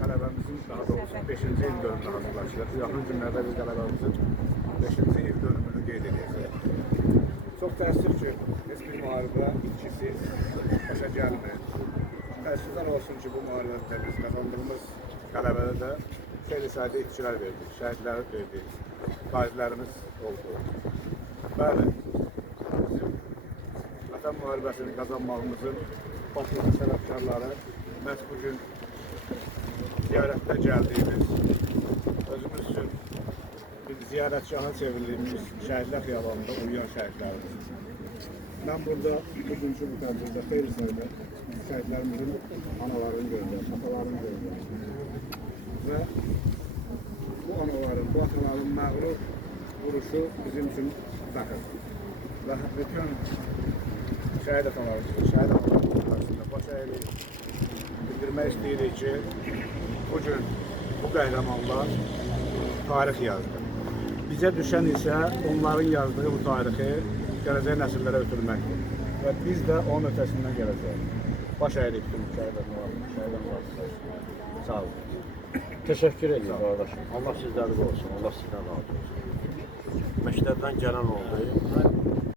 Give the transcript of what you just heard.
qələbəmizin daha doğrusu 5-ci il dönümünə hazırlaşırıq. Yaxın günlərdə biz qələbəmizin 5-ci il dönümünü qeyd edəcəyik. Çox təəssüf ki, heç bir müharibə itkisiz başa gəlmir. Təəssüflər olsun ki, bu müharibədə biz qazandığımız qələbədə də xeyli sayda itkilər verdik, şəhidlər verdik, qazilərimiz oldu. Bəli, bizim Vətən müharibəsini qazanmağımızın başlıca səbəbkarları məhz bugün ziyarətdə gəldiyimiz, özümüz üçün bir ziyarətgaha çevrildiyimiz şəhidlər xiyabanında uyuyan şəhidlərimiz. Mən burada bugünkü bu tədbirdə xeyli sayıda şəhidlərimizin analarını görürəm, atalarını görürəm. Və bu anaların, bu ataların məğrur vuruşu bizim üçün fəxrdir. Və bütün şəhid atalarımızın, şəhid analarımızın qarşısında baş əyirik, bildirmək istəyirik ki, bugün bu qəhrəmanlar tarix yazdı. Bizə düşən isə onların yazdığı bu tarixi gələcək nəsillərə ötürməkdir. Və biz də onun ötəsindən gələcəyik. Baş əyirik bütün şəhid analarımızın. Sağ olun. Teşekkür ederim kardeşim. Allah sizden razı olsun. Allah sizden razı olsun. Məktəbdən gələn oldu.